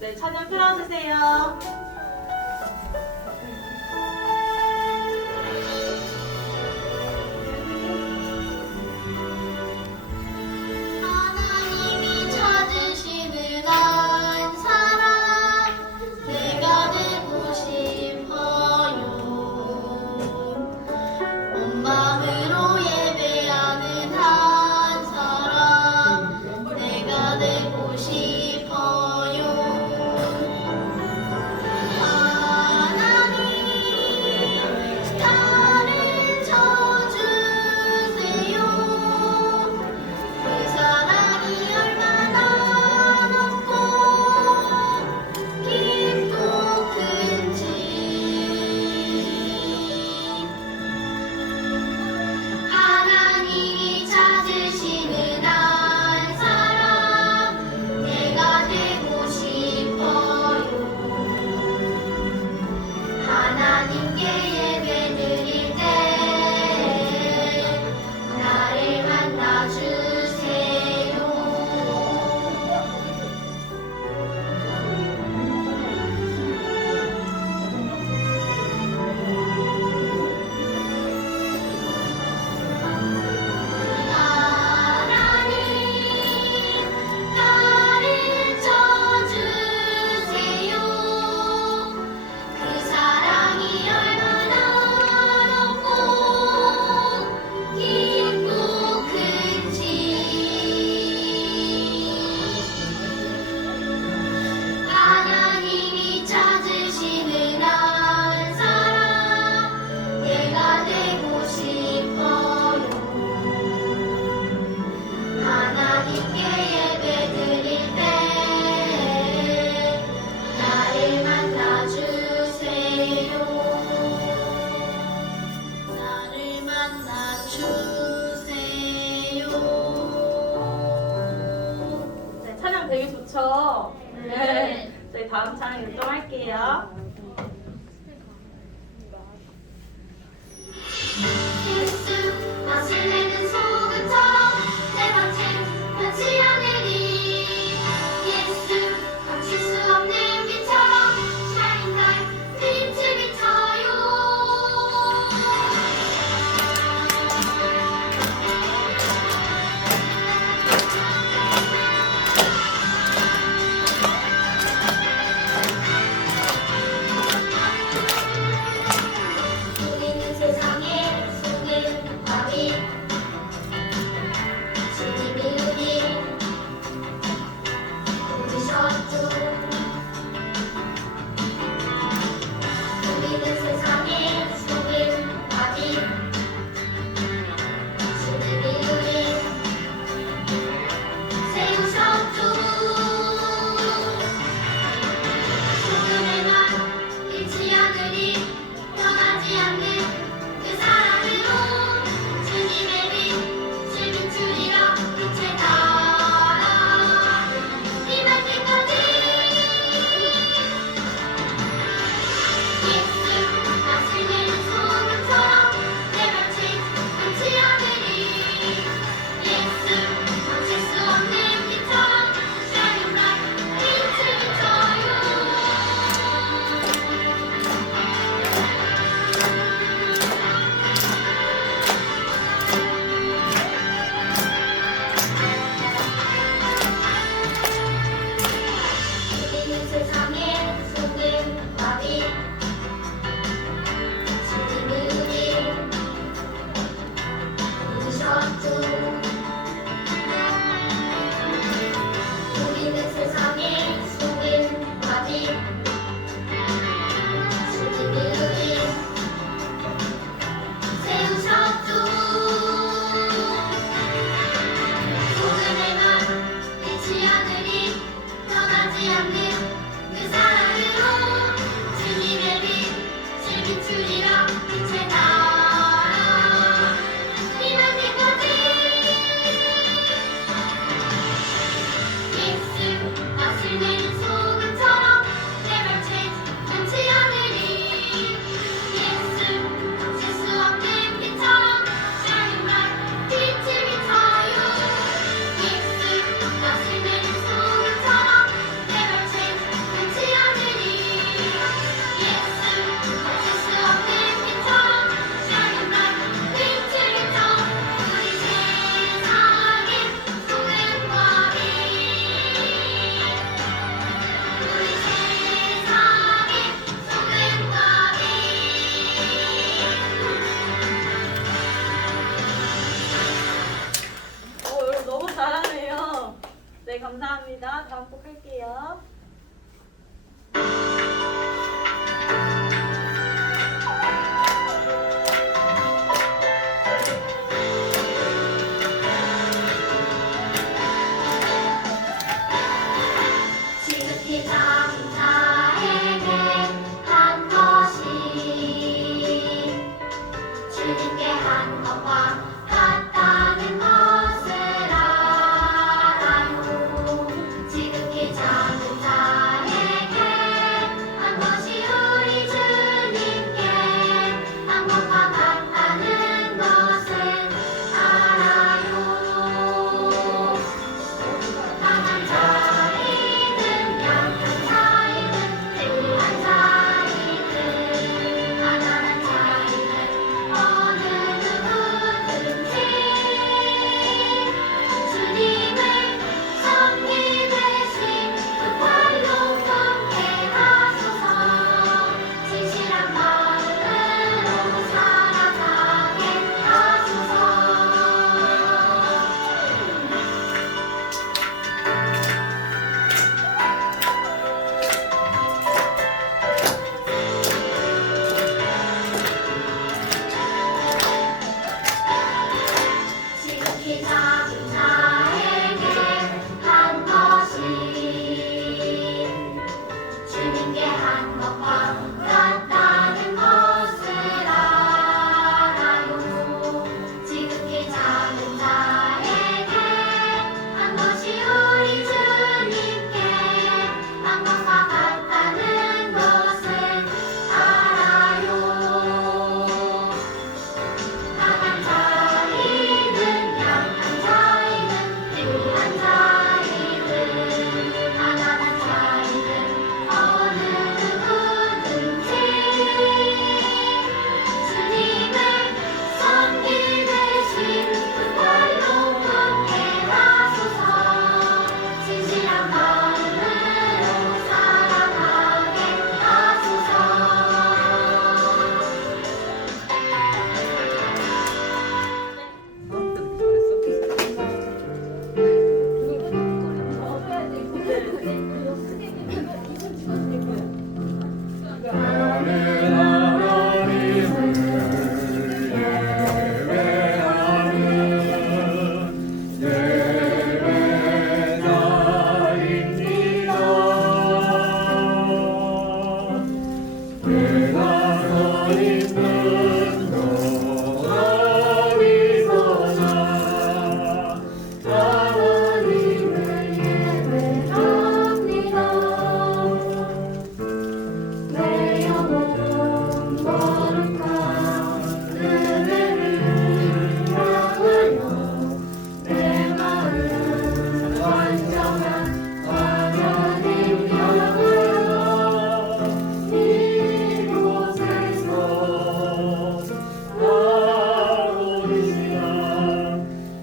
네, 찬양 틀어주세요. 하나님이 찾으시는 한 사람 내가 되고 싶어요. 온 마음으로 예배하는 한 사람 내가 되고 싶어요. 하나님 나를 쳐주세요. 그 사랑이 얼마나 높고 깊고 큰지 하나님이 찾으시는 한 사람 내가 되고 싶어요. 하나님께 예배 드릴 때 나를 만나주세요. 하나님 나를 쳐주세요. 그 사랑이 얼마나 높고 깊고 큰지 하나님이 찾으시는 한 사람 내가 되고 싶어요. 하나님께 예배 드릴 때 나를 만나주세요. 나를 만나주세요. 네, 찬양 되게 좋죠? 네. 저희 다음 찬양 요청할게요. 예수 맛을 내는 소금처럼 내 밭에 닿지 않으니 예수 감출 수 없는 빛처럼 Shine like 빛을 비춰요. 반복할게요. 지극히 작은 자에게 한 것이 주님께 한 것과 같다는 것을 알아요. 지극히 작은 자에게 한 것이 우리 주님께 한 것과 같다는 것을 알아요. 강한 자이든 약한 자이든 부한 자이든 가난한 자이든 어느 누구든지 주님을 섬기되 신 그 팔로 함께 하소서. 진실한 마음으로 살아가게 하소서. 지극히 작은 자에게 한 것이 주님께 한 것과 같다는 것을 알아요. 지극히 작은 자에게 한 것이 우리 주님께 한 것과 같다는 것을 알아요. 강한 자이든 약한 자이든 부한 자이든 가난한 자이든 어느 누구든지 주님을 섬기되 신 그 팔로 함께 하소서. 진실한 마음으로 살아가게 하소서. 나는 하나님을 예배하는 예배자입니다. 내가 서 있는 거리서나 하나님을 예배합니다. 내 영혼 거룩한 은혜를 향하여 내 마음 완전한 하나님 향하여 이곳에서 하고 계시나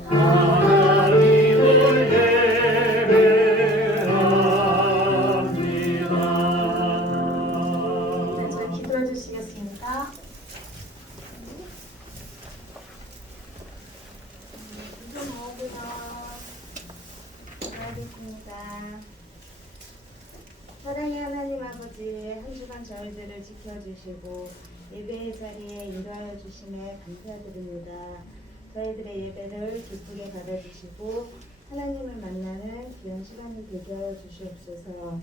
하나님을 예배합니다. 네, 저희 기도해 주시겠습니다. 좀 먹으세요. 알겠습니다. 사랑의 하나님 아버지, 한 주간 저희들을 지켜주시고 예배의 자리에 인도하여 주심에 감사드립니다. 저희들의 예배를 기쁘게 받아주시고 하나님을 만나는 귀한 시간이 되게 하여 주시옵소서.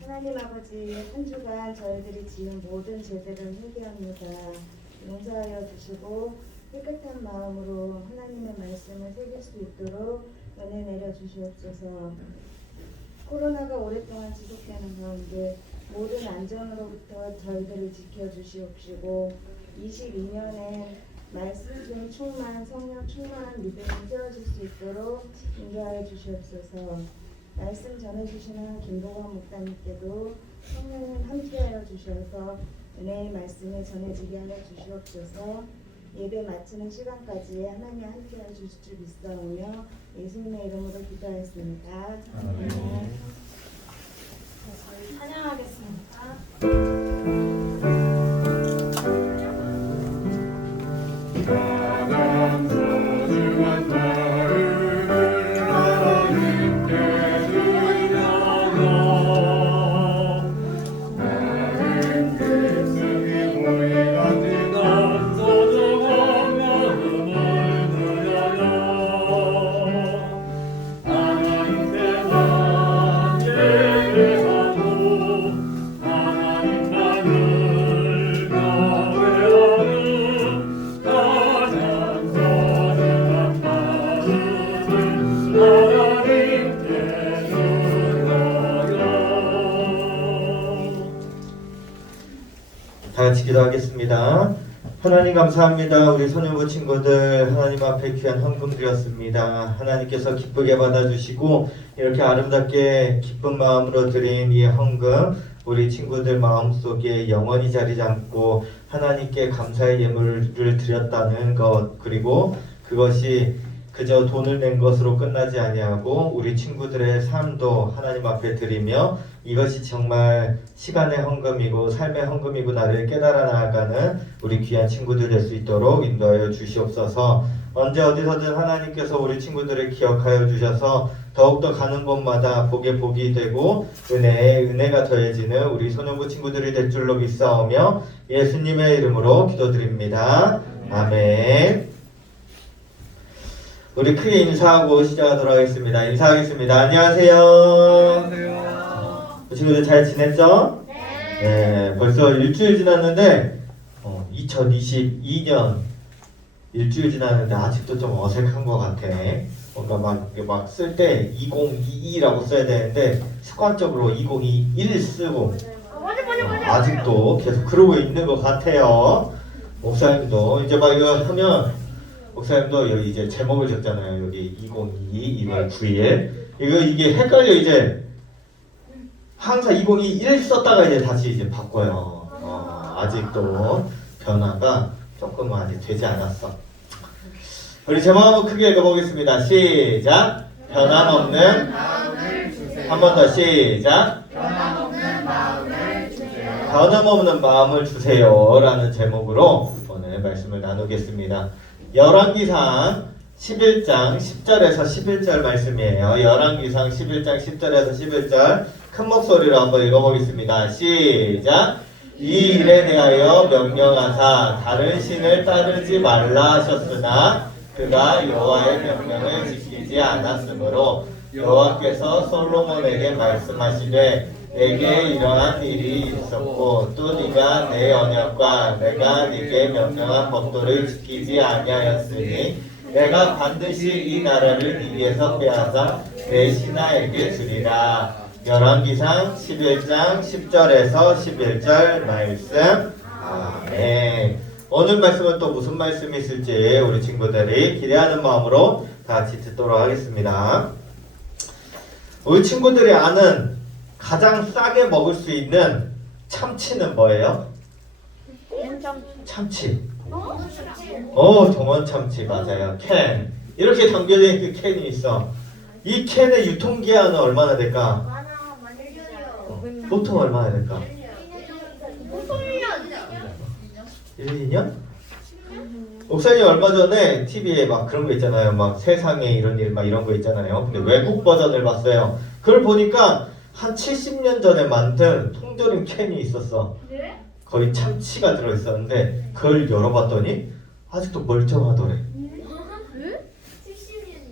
하나님 아버지, 한 주간 저희들이 지은 모든 죄들을 회개합니다. 용서하여 주시고 깨끗한 마음으로 하나님의 말씀을 새길 수 있도록 은혜 내려 주시옵소서. 코로나가 오랫동안 지속되는 가운데 모든 안전으로부터 저희들을 지켜주시옵시고 22년에 말씀 충만, 성령 충만한 믿음이 세워질 수 있도록 인도하여 주시옵소서. 말씀 전해주시는 김보관 목사님께도 성령님 함께하여 주셔서 은혜의 말씀을 전해지게 하여 주시옵소서. 예배 마치는 시간까지 하나님 함께하여 주실 줄 믿사오며 예수님의 이름으로 기도하였습니다. 아멘. 저희 찬양하겠습니다. 가장 소중한 마음을 하나님께 드리라. 기도하겠습니다. 하나님 감사합니다. 우리 소년부 친구들 하나님 앞에 귀한 헌금 드렸습니다. 하나님께서 기쁘게 받아주시고 이렇게 아름답게 기쁜 마음으로 드린 이 헌금 우리 친구들 마음속에 영원히 자리 잡고 하나님께 감사의 예물을 드렸다는 것, 그리고 그것이 그저 돈을 낸 것으로 끝나지 아니하고 우리 친구들의 삶도 하나님 앞에 드리며 이것이 정말 시간의 헌금이고 삶의 헌금이구나를 깨달아 나아가는 우리 귀한 친구들 될 수 있도록 인도하여 주시옵소서. 언제 어디서든 하나님께서 우리 친구들을 기억하여 주셔서 더욱더 가는 곳마다 복에 복이 되고 은혜에 은혜가 더해지는 우리 소년부 친구들이 될 줄로 믿사오며 예수님의 이름으로 기도드립니다. 아멘. 우리 크게 인사하고 시작하도록 하겠습니다. 인사하겠습니다. 안녕하세요. 우리 친구들 잘 지냈죠? 네. 벌써 일주일 지났는데 2022년 일주일 지났는데 아직도 좀 어색한 것 같아. 뭔가 막 쓸 때 2022라고 써야 되는데 습관적으로 2021 쓰고 아직도 계속 그러고 있는 것 같아요. 목사님도 이제 막 이거 하면 목사님도 여기 이제 제목을 적잖아요. 여기 2022 2월 9일 이게 헷갈려. 이제 항상 2021 썼다가 이제 다시 이제 바꿔요. 아직도 변화가 조금 아직 되지 않았어. 우리 제목 한번 크게 읽어보겠습니다. 시작. 변함없는 한 번 더 시작. 변함없는 마음을 주세요 라는 제목으로 오늘 말씀을 나누겠습니다. 열왕기상 11장 10절에서 11절 말씀이에요. 열왕기상 11장 10절에서 11절 큰 목소리로 한번 읽어보겠습니다. 시작. 이 일에 대하여 명령하사 다른 신을 따르지 말라 하셨으나 그가 여호와의 명령을 지키지 않았으므로 여호와께서 솔로몬에게 말씀하시되 내게 이러한 일이 있었고 또 네가 내 언약과 내가 네게 명령한 법도를 지키지 아니하였으니 내가 반드시 이 나라를 네게서 빼앗아 내 신하에게 주리라. 열왕기상 11장 10절에서 11절 말씀. 아멘. 오늘 말씀은 또 무슨 말씀이 있을지 우리 친구들이 기대하는 마음으로 다 같이 듣도록 하겠습니다. 우리 친구들이 아는 가장 싸게 먹을 수 있는 참치는 뭐예요? 참치. 정원 참치 맞아요. 캔. 이렇게 담겨져 있는 그 캔이 있어. 이 캔의 유통기한은 얼마나 될까? 보통 얼마나 될까? 1, 2년? 목사님 얼마 전에 TV에 막 그런 거 있잖아요. 막 세상에 이런 일 막 이런 거 있잖아요. 근데 외국 버전을 봤어요. 그걸 보니까 한 70년 전에 만든 통조림 캔이 있었어. 거의 참치가 들어있었는데 그걸 열어봤더니 아직도 멀쩡하더래.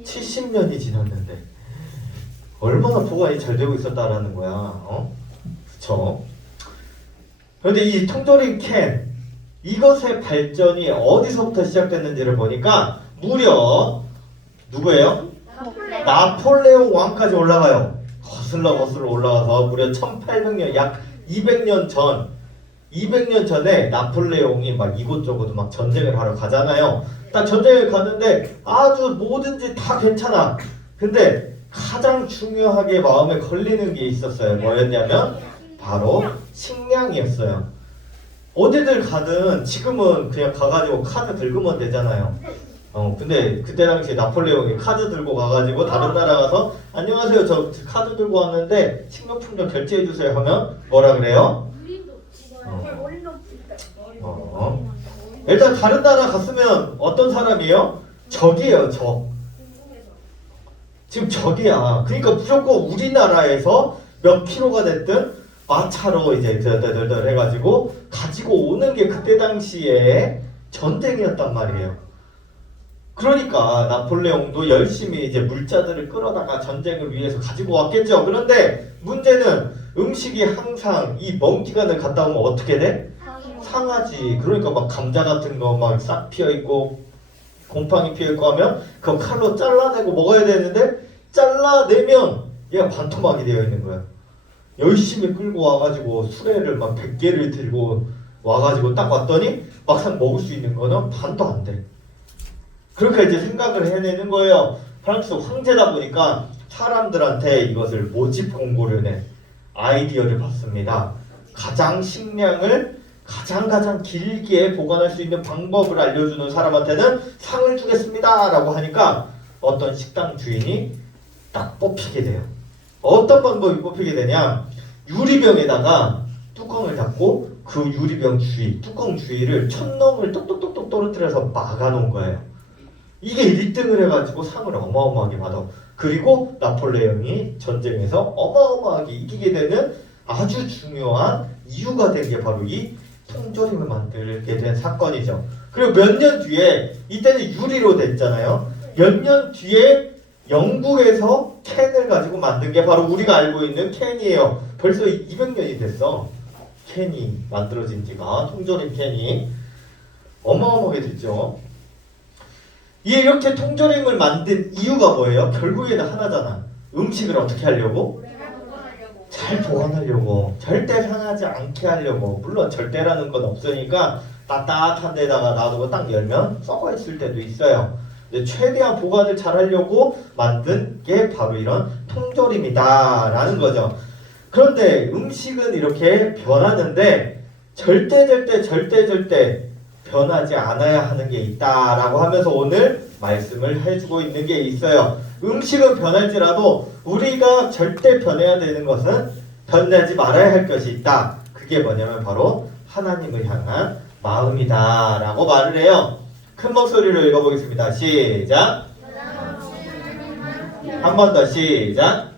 70년이 지났는데 얼마나 보관이 잘 되고 있었다라는 거야. 그쵸? 그런데 이 통조림 캔 이것의 발전이 어디서부터 시작됐는지를 보니까 무려 누구예요? 나폴레옹 왕까지 올라가요. 거슬러 올라가서 무려 1800년 약 200년 전에 나폴레옹이 막 이곳저곳 막 전쟁을 하러 가잖아요. 딱 전쟁을 가는데 아주 뭐든지 다 괜찮아. 근데 가장 중요하게 마음에 걸리는 게 있었어요. 뭐였냐면 바로 식량이었어요. 어디들 가든 지금은 그냥 가가지고 카드 긁으면 되잖아요. 근데 그때 당시에 나폴레옹이 카드 들고 가가지고 다른 나라 가서 안녕하세요 저 카드 들고 왔는데 식료품 좀 결제해주세요 하면 뭐라 그래요? 일단 다른 나라 갔으면 어떤 사람이에요? 적이에요. 적. 지금 적이야. 그러니까 무조건 우리나라에서 몇 킬로가 됐든 마차로 이제 덜덜덜 해가지고 가지고 오는 게 그때 당시에 전쟁이었단 말이에요. 그러니까 나폴레옹도 열심히 이제 물자들을 끌어다가 전쟁을 위해서 가지고 왔겠죠. 그런데 문제는 음식이 항상 이 먼 기간을 갔다 오면 어떻게 돼? 상하지. 그러니까 막 감자 같은 거 막 싹 피어 있고 곰팡이 피어 있고 하면 그 칼로 잘라내고 먹어야 되는데 잘라내면 얘가 반토막이 되어 있는 거야. 열심히 끌고 와가지고 수레를 막 100개를 들고 와가지고 딱 왔더니 막상 먹을 수 있는 거는 반도 안 돼. 그렇게 이제 생각을 해내는 거예요. 프랑스 황제다 보니까 사람들한테 이것을 모집 공고를 내 아이디어를 받습니다. 가장 식량을 가장 길게 보관할 수 있는 방법을 알려주는 사람한테는 상을 주겠습니다 라고 하니까 어떤 식당 주인이 딱 뽑히게 돼요. 어떤 방법이 뽑히게 되냐, 유리병에다가 뚜껑을 닫고 그 유리병 주위, 뚜껑 주위를 천농을 똑똑똑똑 떨어뜨려서 막아놓은 거예요. 이게 1등을 해가지고 상을 어마어마하게 받아. 그리고 나폴레옹이 전쟁에서 어마어마하게 이기게 되는 아주 중요한 이유가 된 게 바로 이 통조림을 만들게 된 사건이죠. 그리고 몇 년 뒤에, 이때는 유리로 됐잖아요. 몇 년 뒤에 영국에서 캔을 가지고 만든 게 바로 우리가 알고 있는 캔이에요. 벌써 200년이 됐어. 캔이 만들어진 지가, 통조림 캔이 어마어마하게 됐죠. 이렇게 통조림을 만든 이유가 뭐예요? 결국에는 하나잖아. 음식을 어떻게 하려고? 잘 보관하려고, 절대 상하지 않게 하려고. 물론 절대라는 건 없으니까 따뜻한 데다가 놔두고 딱 열면 썩어 있을 때도 있어요. 근데 최대한 보관을 잘 하려고 만든 게 바로 이런 통조림이다 라는 거죠. 그런데 음식은 이렇게 변하는데 절대 변하지 않아야 하는 게 있다라고 하면서 오늘 말씀을 해주고 있는 게 있어요. 음식은 변할지라도 우리가 절대 변해야 되는 것은 변하지 말아야 할 것이 있다. 그게 뭐냐면 바로 하나님을 향한 마음이다 라고 말을 해요. 큰 목소리로 읽어보겠습니다. 시작. 한 번 더 시작.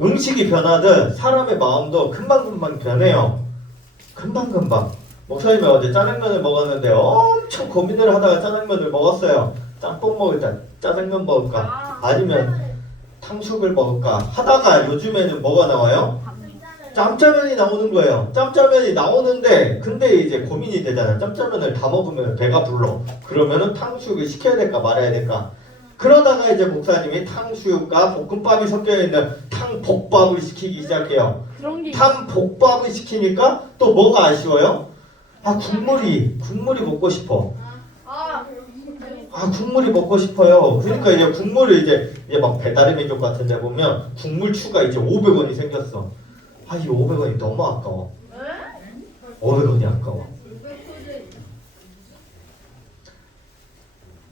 음식이 변하듯 사람의 마음도 금방금방 변해요. 금방금방. 목사님이 어제 짜장면을 먹었는데 엄청 고민을 하다가 짜장면을 먹었어요. 짬뽕 먹을까? 짜장면 먹을까? 아니면 탕수육을 먹을까? 하다가 요즘에는 뭐가 나와요? 짬짜면이 나오는 거예요. 짬짜면이 나오는데 근데 이제 고민이 되잖아요. 짬짜면을 다 먹으면 배가 불러. 그러면은 탕수육을 시켜야 될까 말아야 될까? 그러다가 이제 목사님이 탕수육과 볶음밥이 섞여있는 탕복밥을 시키기 시작해요. 탕복밥을 시키니까 또 뭐가 아쉬워요? 국물이 먹고 싶어. 국물이 먹고 싶어요. 그러니까 이제 국물을 이제 막 배달의 민족 같은 데 보면 국물 추가 이제 500원이 생겼어. 이 500원이 너무 아까워. 500원이 아까워.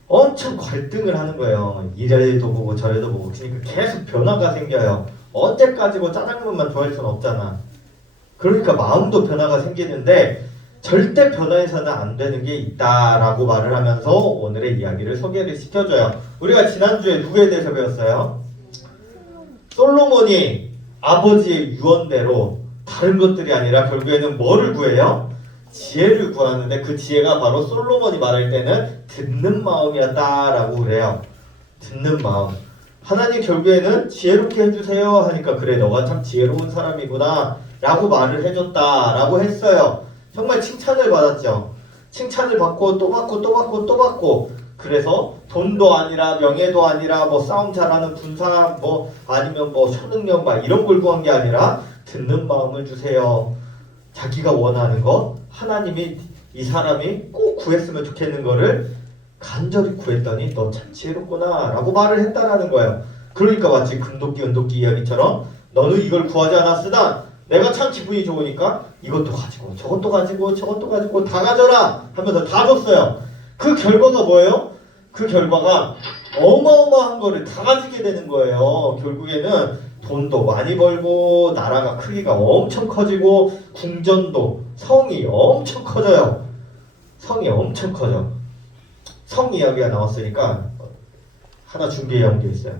엄청 갈등을 하는 거예요. 이래도 보고 저래도 보고. 그러니까 계속 변화가 생겨요. 언제까지고 짜장면만 좋아할 수는 없잖아. 그러니까 마음도 변화가 생기는데 절대 변화해서는 안 되는 게 있다라고 말을 하면서 오늘의 이야기를 소개를 시켜줘요. 우리가 지난주에 누구에 대해서 배웠어요? 솔로몬이 아버지의 유언대로 다른 것들이 아니라 결국에는 뭐를 구해요? 지혜를 구하는데 그 지혜가 바로 솔로몬이 말할 때는 듣는 마음이었다라고 그래요. 듣는 마음. 하나님 결국에는 지혜롭게 해주세요 하니까 그래 너가 참 지혜로운 사람이구나 라고 말을 해줬다라고 했어요. 정말 칭찬을 받았죠. 칭찬을 받고 또 받고 또 받고 또 받고. 그래서 돈도 아니라 명예도 아니라 뭐 싸움 잘하는 군사 뭐 아니면 뭐 초능력 막 이런 걸 구한 게 아니라 듣는 마음을 주세요. 자기가 원하는 것 하나님이 이 사람이 꼭 구했으면 좋겠는 거를 간절히 구했더니 너 참 지혜롭구나 라고 말을 했다라는 거예요. 그러니까 마치 금도끼 은도끼 이야기처럼 너는 이걸 구하지 않았으나 내가 참 기분이 좋으니까 이것도 가지고 저것도 가지고 저것도 가지고 다 가져라 하면서 다 줬어요. 그 결과가 뭐예요? 그 결과가 어마어마한 거를 다 가지게 되는 거예요. 결국에는 돈도 많이 벌고 나라가 크기가 엄청 커지고 궁전도 성이 엄청 커져요. 성이 엄청 커져. 성 이야기가 나왔으니까 하나 준비해 온 게 있어요.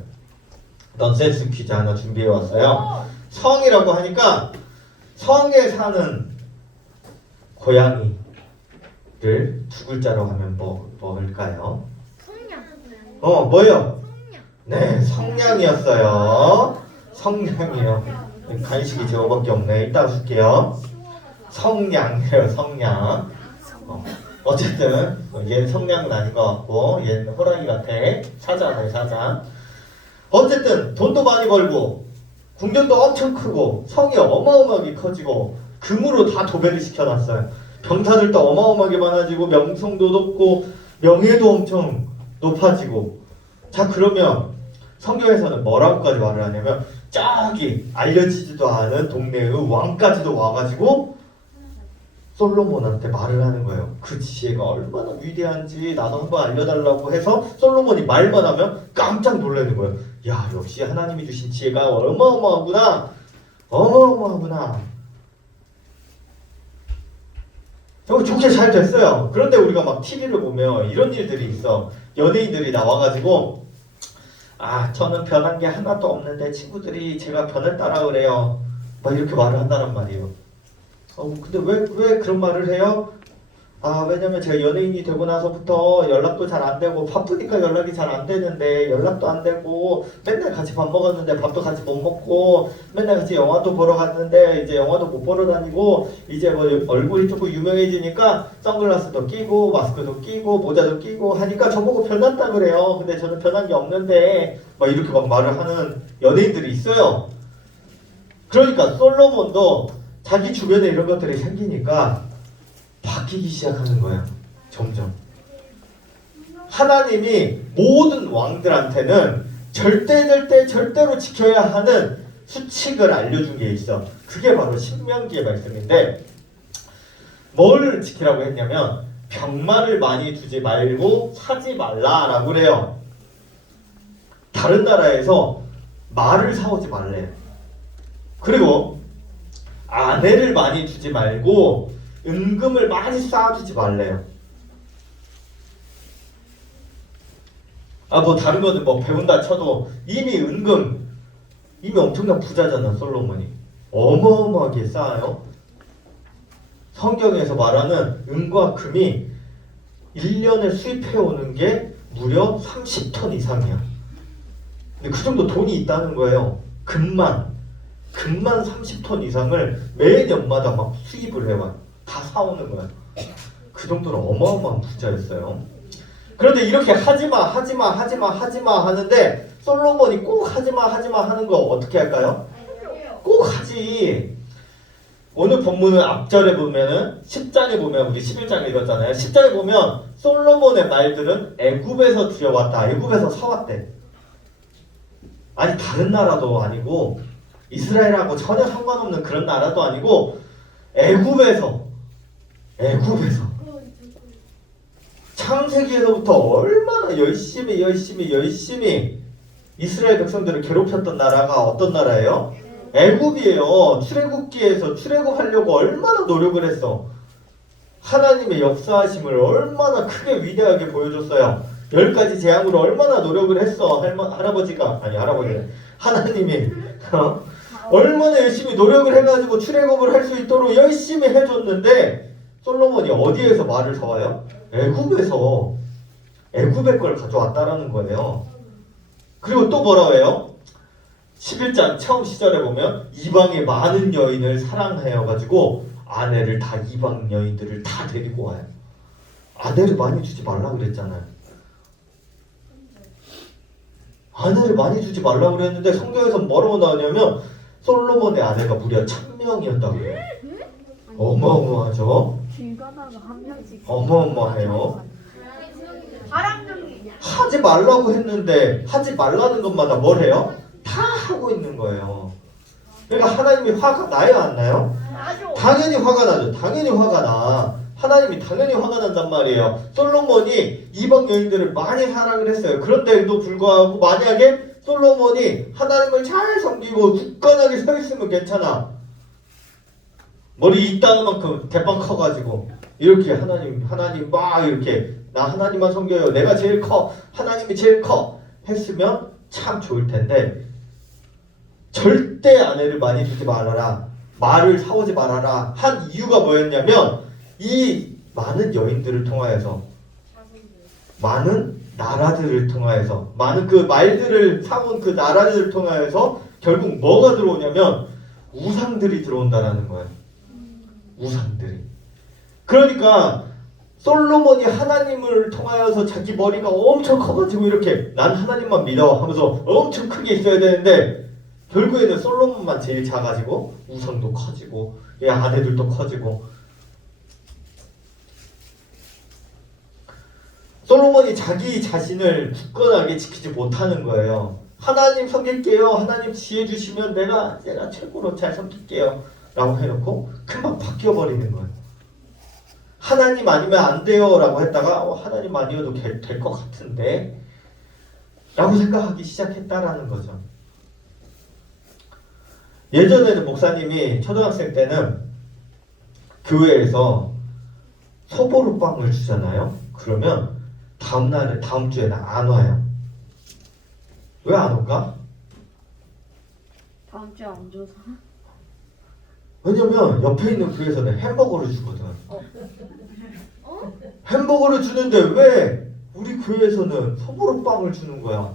넌센스 퀴즈 하나 준비해 왔어요. 성이라고 하니까 성에 사는 고양이를 두 글자로 하면 뭐일까요? 뭐요? 네, 성냥이었어요. 성냥이요. 간식이 저거밖에 없네. 이따 줄게요. 성냥이에요. 성냥. 어쨌든 얘는 성냥은 아닌 것 같고 얘는 호랑이 같아. 사자네 사자. 어쨌든 돈도 많이 벌고 궁전도 엄청 크고 성이 어마어마하게 커지고 금으로 다 도배를 시켜놨어요. 병사들도 어마어마하게 많아지고 명성도 높고 명예도 엄청 높아지고. 자, 그러면 성경에서는 뭐라고까지 말을 하냐면 저기 알려지지도 않은 동네의 왕까지도 와가지고 솔로몬한테 말을 하는 거예요. 그 지혜가 얼마나 위대한지 나도 한번 알려달라고 해서 솔로몬이 말만 하면 깜짝 놀라는 거예요. 야, 역시 하나님이 주신 지혜가 어마어마하구나. 어마어마하구나. 정말 좋게 잘 됐어요. 그런데 우리가 막 TV를 보면 이런 일들이 있어. 연예인들이 나와가지고 저는 변한 게 하나도 없는데 친구들이 제가 변했다라 그래요. 막 이렇게 말을 한다는 말이에요. 근데 왜 그런 말을 해요? 왜냐면 제가 연예인이 되고 나서부터 연락도 잘 안 되고 바쁘니까 연락이 잘 안 되는데 연락도 안 되고 맨날 같이 밥 먹었는데 밥도 같이 못 먹고 맨날 같이 영화도 보러 갔는데 이제 영화도 못 보러 다니고 이제 뭐 얼굴이 조금 유명해지니까 선글라스도 끼고 마스크도 끼고 모자도 끼고 하니까 저보고 변했다 그래요. 근데 저는 변한 게 없는데 막 이렇게 막 말을 하는 연예인들이 있어요. 그러니까 솔로몬도 자기 주변에 이런 것들이 생기니까 바뀌기 시작하는 거예요. 점점. 하나님이 모든 왕들한테는 절대로 지켜야 하는 수칙을 알려준 게 있어. 그게 바로 신명기의 말씀인데 뭘 지키라고 했냐면 병마를 많이 두지 말고 사지 말라라고 그래요. 다른 나라에서 말을 사오지 말래요. 그리고 아내를 많이 두지 말고 은금을 많이 쌓아두지 말래요. 뭐 다른 거는 뭐 배운다 쳐도 이미 엄청난 부자잖아. 솔로몬이 어마어마하게 쌓아요. 성경에서 말하는 은과 금이 1년에 수입해오는 게 무려 30톤 이상이야. 근데 그 정도 돈이 있다는 거예요. 금만 30톤 이상을 매년마다 막 수입을 해와. 다 사오는 거야. 그 정도로 어마어마한 부자였어요. 그런데 이렇게 하지마 하는데 솔로몬이 꼭 하지마 하는 거 어떻게 할까요? 꼭 하지. 오늘 본문은 앞절에 보면은 10장에 보면 우리 11장 읽었잖아요. 10장에 보면 솔로몬의 말들은 애굽에서 들여왔다. 애굽에서 사왔대. 아니 다른 나라도 아니고 이스라엘하고 전혀 상관없는 그런 나라도 아니고 애굽에서 창세기에서부터 얼마나 열심히 이스라엘 백성들을 괴롭혔던 나라가 어떤 나라예요? 애굽이에요. 출애굽기에서 출애굽하려고 얼마나 노력을 했어. 하나님의 역사하심을 얼마나 크게 위대하게 보여줬어요. 10가지 재앙으로 얼마나 노력을 했어. 하나님이 얼마나 열심히 노력을 해가지고 출애굽을 할 수 있도록 열심히 해줬는데 솔로몬이 어디에서 말을 사와요? 애굽에서. 애굽의 걸 가져왔다라는 거예요. 그리고 또 뭐라고 해요? 11장 처음 시절에 보면 이방의 많은 여인을 사랑하여가지고 아내를 다 이방 여인들을 다 데리고 와요. 아내를 많이 주지 말라고 그랬잖아요. 아내를 많이 주지 말라고 그랬는데 성경에서 뭐라고 나오냐면 솔로몬의 아내가 무려 1000명이었다고 해요. 어마어마하죠? 어마어마해요. 하지 말라고 했는데 하지 말라는 것마다 뭘 해요? 다 하고 있는 거예요. 그러니까 하나님이 화가 나요 안 나요? 당연히 화가 나죠. 당연히 화가 나. 하나님이 당연히 화가 난단 말이에요. 솔로몬이 이방 여인들을 많이 사랑을 했어요. 그런데도 불구하고 만약에 솔로몬이 하나님을 잘 섬기고 굳건하게 서 있으면 괜찮아. 머리 이따만큼 대빵 커가지고 이렇게 하나님 막 이렇게 나 하나님만 섬겨요. 내가 제일 커. 하나님이 제일 커. 했으면 참 좋을 텐데 절대 아내를 많이 주지 말아라. 말을 사오지 말아라. 한 이유가 뭐였냐면 이 많은 여인들을 통하여서 많은 나라들을 통하여서 많은 그 말들을 사온 그 나라들을 통하여서 결국 뭐가 들어오냐면 우상들이 들어온다라는 거예요. 우상들이. 그러니까 솔로몬이 하나님을 통하여서 자기 머리가 엄청 커가지고 이렇게 난 하나님만 믿어 하면서 엄청 크게 있어야 되는데 결국에는 솔로몬만 제일 작아지고 우상도 커지고 아내들도 커지고. 솔로몬이 자기 자신을 굳건하게 지키지 못하는 거예요. 하나님 섬길게요. 하나님 지혜 주시면 내가 최고로 잘 섬길게요. 라고 해놓고 금방 바뀌어버리는 거예요. 하나님 아니면 안 돼요. 라고 했다가 하나님 아니어도 될 것 같은데 라고 생각하기 시작했다라는 거죠. 예전에는 목사님이 초등학생 때는 교회에서 소보루빵을 주잖아요. 그러면 다음 주에는 안 와요. 왜 안 올까? 다음 주에 안 줘서. 왜냐면 옆에 있는 교회에서는 햄버거를 주거든. 햄버거를 주는데 왜 우리 교회에서는 소보루빵을 주는 거야?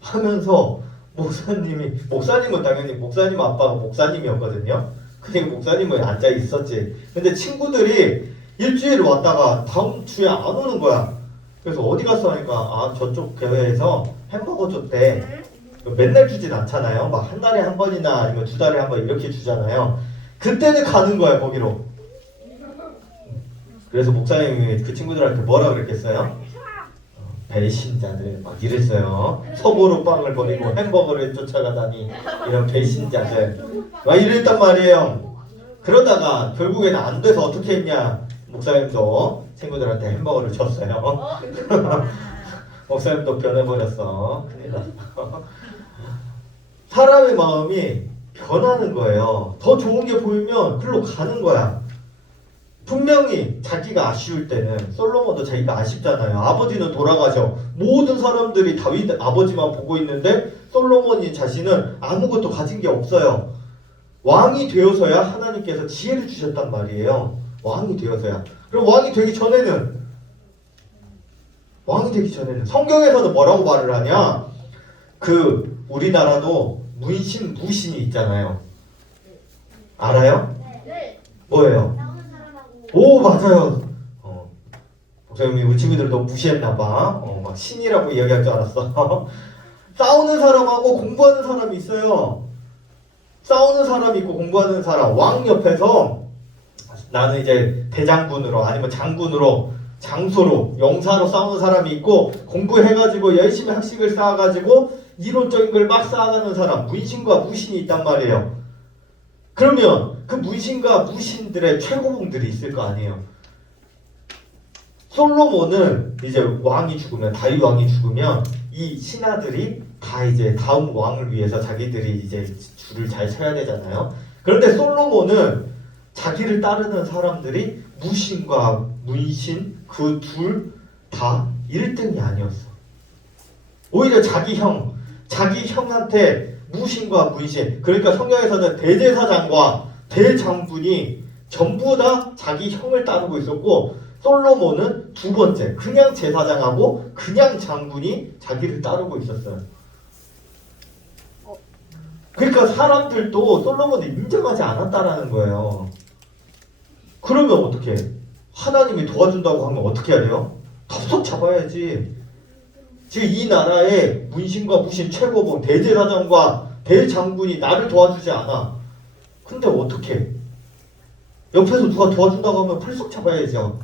하면서 목사님은 당연히 목사님 아빠가 목사님이었거든요. 그러니까 목사님은 앉아 있었지. 근데 친구들이 일주일 왔다가 다음 주에 안 오는 거야. 그래서 어디 갔어 하니까 저쪽 교회에서 햄버거 줬대. 맨날 주진 않잖아요. 막 한 달에 한 번이나 아니면 두 달에 한 번 이렇게 주잖아요. 그때는 가는 거야 거기로. 그래서 목사님이 그 친구들한테 뭐라 그랬겠어요? 배신자들 막 이랬어요. 소보루빵을 버리고 햄버거를 쫓아가다니 이런 배신자들 막 이랬단 말이에요. 그러다가 결국에는 안 돼서 어떻게 했냐? 목사님도 친구들한테 햄버거를 줬어요. 목사님도 변해버렸어. 큰일 났어. 사람의 마음이 변하는 거예요. 더 좋은 게 보이면 글로 가는 거야. 분명히 자기가 아쉬울 때는 솔로몬도 자기가 아쉽잖아요. 아버지는 돌아가셔. 모든 사람들이 다윗 아버지만 보고 있는데 솔로몬이 자신은 아무것도 가진 게 없어요. 왕이 되어서야 하나님께서 지혜를 주셨단 말이에요. 왕이 되어서야. 그럼 왕이 되기 전에는 성경에서는 뭐라고 말을 하냐? 우리나라도 문신, 무신이 있잖아요. 알아요? 네. 뭐예요? 오, 맞아요. 목사님이 우리 친구들 너무 무시했나봐. 막 신이라고 이야기할 줄 알았어. 싸우는 사람하고 공부하는 사람이 있어요. 싸우는 사람이 있고 공부하는 사람. 왕 옆에서 나는 이제 대장군으로 아니면 장군으로 장소로 영사로 싸우는 사람이 있고 공부해가지고 열심히 학식을 쌓아가지고 이론적인 걸 막 쌓아가는 사람. 문신과 무신이 있단 말이에요. 그러면 그 문신과 무신들의 최고봉들이 있을 거 아니에요. 솔로몬은 이제 왕이 죽으면 다윗 왕이 죽으면 이 신하들이 다 이제 다음 왕을 위해서 자기들이 이제 줄을 잘 서야 되잖아요. 그런데 솔로몬은 자기를 따르는 사람들이 무신과 문신 그 둘 다 1등이 아니었어. 오히려 자기 형한테 무신과 문신, 그러니까 성경에서는 대제사장과 대장군이 전부 다 자기 형을 따르고 있었고 솔로몬은 두 번째 그냥 제사장하고 그냥 장군이 자기를 따르고 있었어요. 그러니까 사람들도 솔로몬을 인정하지 않았다라는 거예요. 그러면 어떻게? 하나님이 도와준다고 하면 어떻게 해야 돼요? 덥석 잡아야지. 지금 이 나라의 문신과 무신 최고봉 대제사장과 대장군이 나를 도와주지 않아. 근데 어떻게? 옆에서 누가 도와준다고 하면 풀썩 잡아야죠.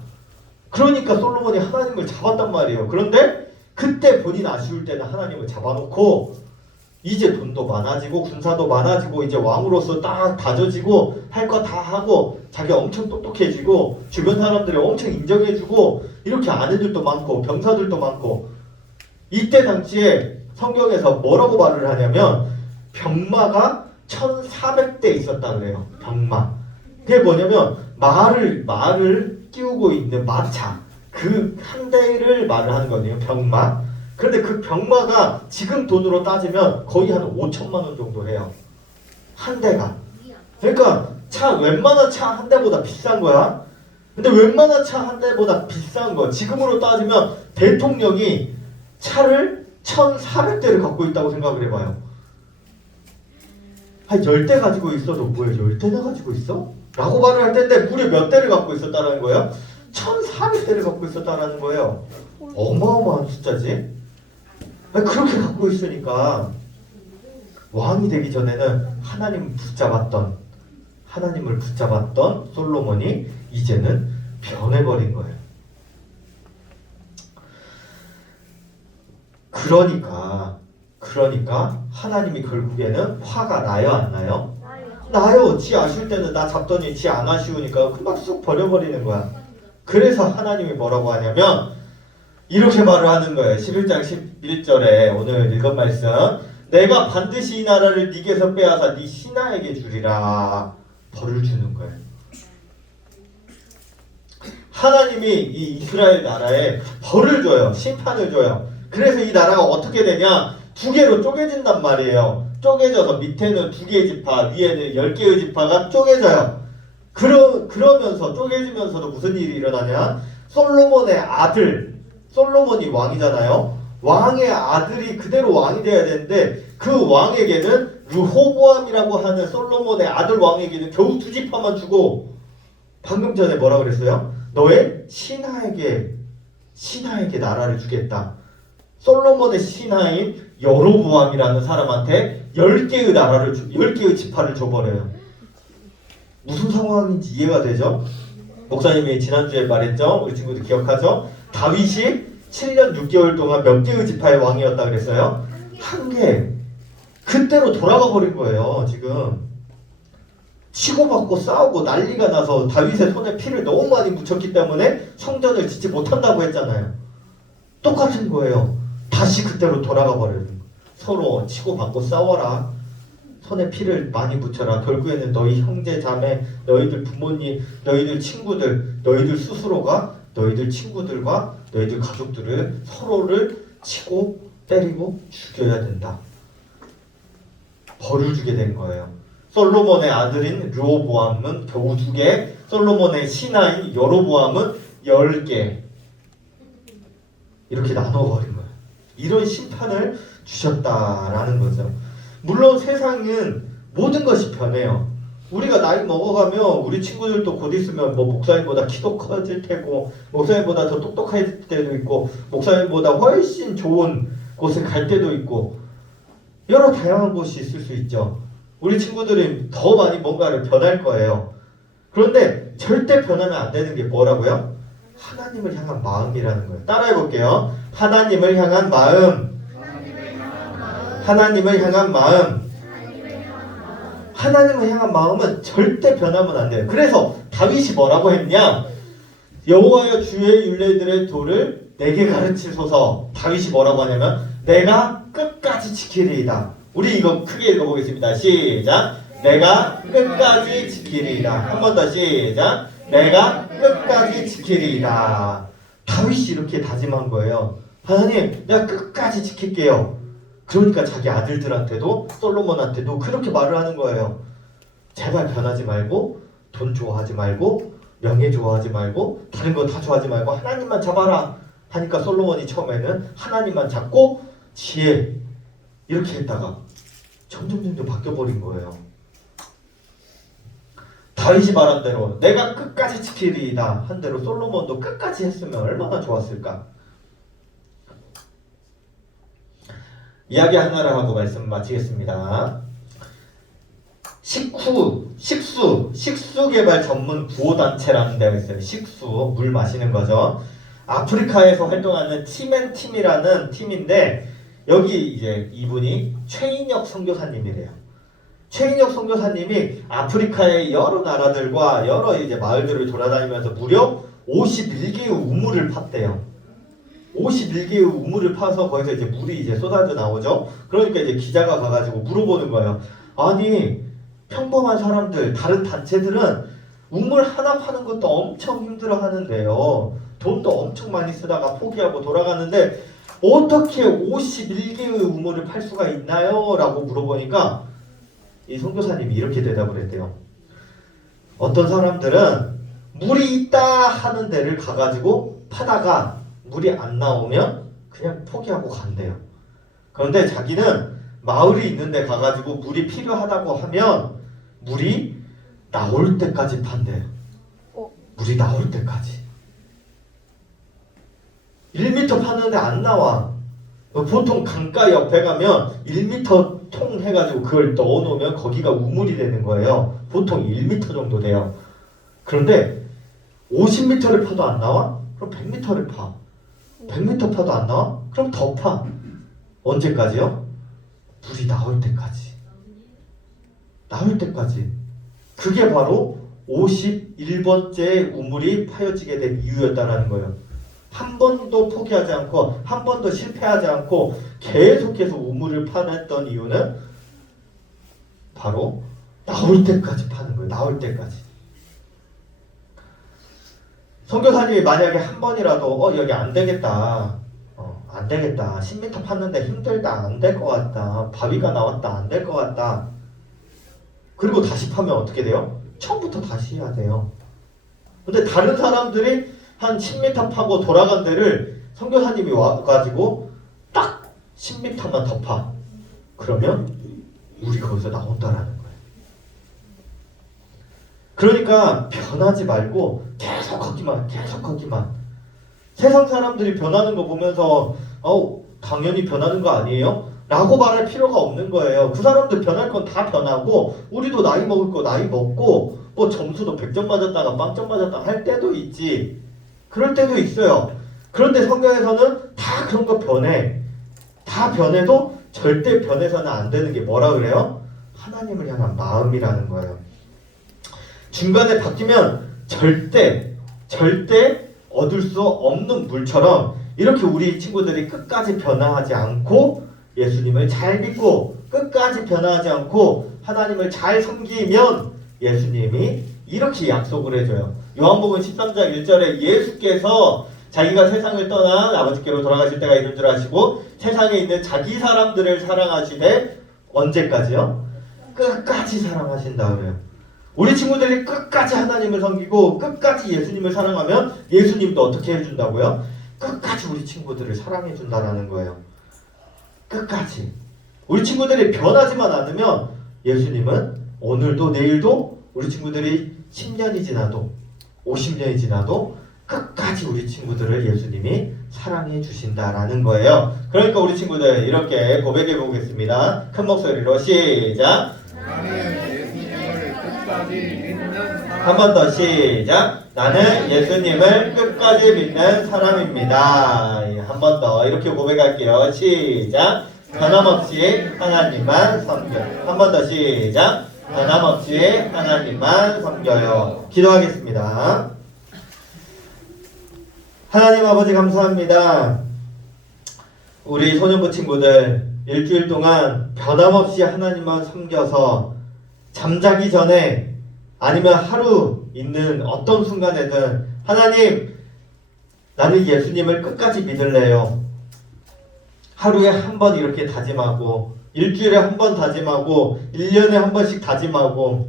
그러니까 솔로몬이 하나님을 잡았단 말이에요. 그런데 그때 본인 아쉬울 때는 하나님을 잡아놓고 이제 돈도 많아지고 군사도 많아지고 이제 왕으로서 딱 다져지고 할 거 다 하고 자기가 엄청 똑똑해지고 주변 사람들이 엄청 인정해주고 이렇게 아내들도 많고 병사들도 많고 이때 당시에 성경에서 뭐라고 말을 하냐면 병마가 1400대 있었다 그래요. 병마. 그게 뭐냐면 말을 끼우고 있는 마차 그 한 대를 말을 하는 거네요. 병마. 그런데 그 병마가 지금 돈으로 따지면 거의 한 5천만 원 정도 해요. 한 대가. 그러니까 웬만한 차 한 대보다 비싼 거야. 근데 웬만한 차 한 대보다 비싼 거. 지금으로 따지면 대통령이 차를 1400대를 갖고 있다고 생각을 해봐요. 한 10대 가지고 있어도 뭐야 10대나 가지고 있어? 라고 말을 할 텐데 무려 몇 대를 갖고 있었다는 거예요? 1400대를 갖고 있었다는 거예요. 어마어마한 숫자지. 그렇게 갖고 있으니까 왕이 되기 전에는 하나님을 붙잡았던 솔로몬이 이제는 변해버린 거예요. 그러니까 하나님이 결국에는 화가 나요, 안 나요? 나요. 지 아쉬울 때는 나 잡더니 지 안 아쉬우니까 금방 쑥 버려버리는 거야. 그래서 하나님이 뭐라고 하냐면 이렇게 말을 하는 거예요. 11장 11절에 오늘 읽은 말씀, 내가 반드시 이 나라를 네게서 빼앗아 네 신하에게 주리라. 벌을 주는 거예요. 하나님이 이 이스라엘 나라에 벌을 줘요. 심판을 줘요. 그래서 이 나라가 어떻게 되냐? 두 개로 쪼개진단 말이에요. 쪼개져서 밑에는 2개의 지파, 위에는 10개의 지파가 쪼개져요. 그러면서 쪼개지면서도 무슨 일이 일어나냐? 솔로몬의 아들, 솔로몬이 왕이잖아요. 왕의 아들이 그대로 왕이 돼야 되는데 그 왕에게는 르호보암이라고 하는 솔로몬의 아들 왕에게는 겨우 2지파만 주고, 방금 전에 뭐라 그랬어요? 너의 신하에게 나라를 주겠다. 솔로몬의 신하인 여로보암이라는 사람한테 10개의 지파를 줘버려요. 무슨 상황인지 이해가 되죠? 목사님이 지난주에 말했죠? 우리 친구들 기억하죠? 다윗이 7년 6개월 동안 몇 개의 지파의 왕이었다 그랬어요? 1개. 그때로 돌아가 버린 거예요. 지금 치고받고 싸우고 난리가 나서 다윗의 손에 피를 너무 많이 묻혔기 때문에 성전을 짓지 못한다고 했잖아요. 똑같은 거예요. 다시 그때로 돌아가 버려요. 서로 치고받고 싸워라. 손에 피를 많이 묻혀라. 결국에는 너희 형제 자매, 너희들 부모님, 너희들 친구들, 너희들 스스로가 너희들 친구들과 너희들 가족들을 서로를 치고 때리고 죽여야 된다. 벌을 주게 된 거예요. 솔로몬의 아들인 르호보암은 겨우 2개, 솔로몬의 신하인 여로보암은 10개. 이렇게 나눠버린 거예요. 이런 심판을 주셨다라는 거죠. 물론 세상은 모든 것이 변해요. 우리가 나이 먹어가면 우리 친구들도 곧 있으면 뭐 목사님보다 키도 커질 테고, 목사님보다 더 똑똑할 때도 있고, 목사님보다 훨씬 좋은 곳에 갈 때도 있고, 여러 다양한 곳이 있을 수 있죠. 우리 친구들이 더 많이 뭔가를 변할 거예요. 그런데 절대 변하면 안 되는 게 뭐라고요? 하나님을 향한 마음이라는 거예요. 따라해 볼게요. 하나님을 향한 마음. 하나님을 향한 마음. 하나님을 향한 마음은 절대 변하면 안 돼요. 그래서 다윗이 뭐라고 했냐? 여호와여 주의 율례들의 도를 내게 가르치소서. 다윗이 뭐라고 하냐면 내가 끝까지 지키리이다. 우리 이거 크게 읽어보겠습니다. 시작. 내가 끝까지 지키리이다. 한 번 더 시작. 내가 끝까지 지키리이다. 다윗이 이렇게 다짐한 거예요. 하나님, 내가 끝까지 지킬게요. 그러니까 자기 아들들한테도 솔로몬한테도 그렇게 말을 하는 거예요. 제발 변하지 말고, 돈 좋아하지 말고, 명예 좋아하지 말고, 다른 거 다 좋아하지 말고 하나님만 잡아라 하니까 솔로몬이 처음에는 하나님만 잡고 지혜 이렇게 했다가 점점 바뀌어버린 거예요. 다윗이 말한 대로 내가 끝까지 지키리이다 한 대로 솔로몬도 끝까지 했으면 얼마나 좋았을까. 이야기 하나를 하고 말씀 마치겠습니다. 식수 개발 전문 구호단체라는 데가 있어요. 식수, 물 마시는 거죠. 아프리카에서 활동하는 팀앤팀이라는 팀인데 여기 이제 이분이 최인혁 선교사님이래요. 최인혁 선교사님이 아프리카의 여러 나라들과 여러 이제 마을들을 돌아다니면서 무려 51개의 우물을 팠대요. 51개의 우물을 파서 거기서 이제 물이 이제 쏟아져 나오죠. 그러니까 이제 기자가 가가지고 물어보는 거예요. 아니, 평범한 사람들, 다른 단체들은 우물 하나 파는 것도 엄청 힘들어 하는데요. 돈도 엄청 많이 쓰다가 포기하고 돌아가는데 어떻게 51개의 우물을 팔 수가 있나요? 라고 물어보니까 이 선교사님이 이렇게 대답을 했대요. 어떤 사람들은 물이 있다 하는 데를 가가지고 파다가 물이 안 나오면 그냥 포기하고 간대요. 그런데 자기는 마을이 있는데 가가지고 물이 필요하다고 하면 물이 나올 때까지 판대요. 물이 나올 때까지. 1m 파는데 안 나와. 보통 강가 옆에 가면 1m 통 해가지고 그걸 넣어놓으면 거기가 우물이 되는 거예요. 보통 1m 정도 돼요. 그런데 50m를 파도 안 나와? 그럼 100m를 파. 100m 파도 안 나와? 그럼 더 파. 언제까지요? 물이 나올 때까지. 나올 때까지. 그게 바로 51번째 우물이 파여지게 된 이유였다라는 거예요. 한 번도 포기하지 않고 한 번도 실패하지 않고 계속해서 우물을 파냈던 이유는 바로 나올 때까지 파는 거예요. 나올 때까지. 선교사님이 만약에 한 번이라도 여기 안 되겠다. 안 되겠다. 10m 팠는데 힘들다. 안 될 것 같다. 바위가 나왔다. 안 될 것 같다. 그리고 다시 파면 어떻게 돼요? 처음부터 다시 해야 돼요. 근데 다른 사람들이 한 10m 파고 돌아간 데를 선교사님이 와가지고 딱 10m만 더 파. 그러면 물이 거기서 나온다라는 거예요. 그러니까 변하지 말고 계속 걷기만. 세상 사람들이 변하는 거 보면서 당연히 변하는 거 아니에요? 라고 말할 필요가 없는 거예요. 그 사람들 변할 건 다 변하고 우리도 나이 먹을 거 나이 먹고 뭐 점수도 100점 맞았다가 빵점 맞았다가 할 때도 있지. 그럴 때도 있어요. 그런데 성경에서는 다 그런 거 변해. 다 변해도 절대 변해서는 안 되는 게 뭐라 그래요? 하나님을 향한 마음이라는 거예요. 중간에 바뀌면 절대 얻을 수 없는 물처럼 이렇게 우리 친구들이 끝까지 변화하지 않고 예수님을 잘 믿고 끝까지 변화하지 않고 하나님을 잘 섬기면 예수님이 이렇게 약속을 해줘요. 요한복음 13장 1절에 예수께서 자기가 세상을 떠나 아버지께로 돌아가실 때가 이른 줄 아시고 세상에 있는 자기 사람들을 사랑하시되 언제까지요? 끝까지 사랑하신다 그래요. 우리 친구들이 끝까지 하나님을 섬기고 끝까지 예수님을 사랑하면 예수님도 어떻게 해준다고요? 끝까지 우리 친구들을 사랑해준다라는 거예요. 끝까지. 우리 친구들이 변하지만 않으면 예수님은 오늘도 내일도 우리 친구들이 10년이 지나도 50년이 지나도 끝까지 우리 친구들을 예수님이 사랑해 주신다라는 거예요. 그러니까 우리 친구들 이렇게 고백해 보겠습니다. 큰 목소리로 시작. 한 번 더 시작. 나는 예수님을 끝까지 믿는 사람입니다. 한 번 더 이렇게 고백할게요. 시작. 변함없이 하나님만 섬겨요. 한 번 더 시작. 변함없이 하나님만 섬겨요. 기도하겠습니다. 하나님 아버지 감사합니다. 우리 소년부 친구들 일주일 동안 변함없이 하나님만 섬겨서 잠자기 전에 아니면 하루 있는 어떤 순간에든 하나님 나는 예수님을 끝까지 믿을래요. 하루에 한 번 이렇게 다짐하고 일주일에 한 번 다짐하고 1년에 한 번씩 다짐하고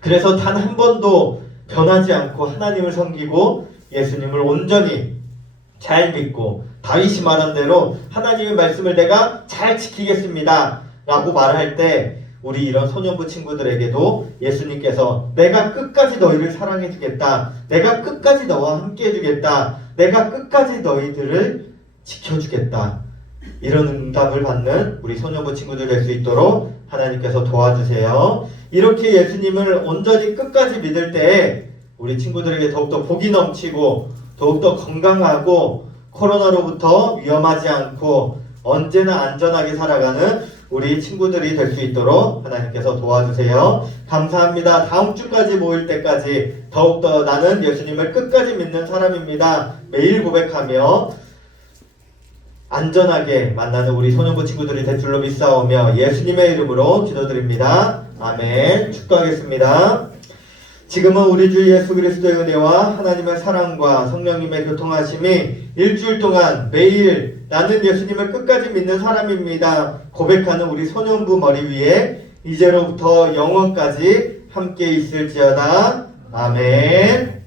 그래서 단 한 번도 변하지 않고 하나님을 섬기고 예수님을 온전히 잘 믿고 다윗이 말한 대로 하나님의 말씀을 내가 잘 지키겠습니다 라고 말할 때 우리 이런 소년부 친구들에게도 예수님께서 내가 끝까지 너희를 사랑해 주겠다. 내가 끝까지 너와 함께 해주겠다. 내가 끝까지 너희들을 지켜주겠다. 이런 응답을 받는 우리 소년부 친구들 될 수 있도록 하나님께서 도와주세요. 이렇게 예수님을 온전히 끝까지 믿을 때 우리 친구들에게 더욱더 복이 넘치고 더욱더 건강하고 코로나로부터 위험하지 않고 언제나 안전하게 살아가는 우리 친구들이 될 수 있도록 하나님께서 도와주세요. 감사합니다. 다음 주까지 모일 때까지 더욱더 나는 예수님을 끝까지 믿는 사람입니다. 매일 고백하며 안전하게 만나는 우리 소년부 친구들이 될 줄로 믿사오며 예수님의 이름으로 기도드립니다. 아멘. 축도하겠습니다. 지금은 우리 주 예수 그리스도의 은혜와 하나님의 사랑과 성령님의 교통하심이 일주일 동안 매일 나는 예수님을 끝까지 믿는 사람입니다. 고백하는 우리 소년부 머리 위에 이제로부터 영원까지 함께 있을지어다. 아멘.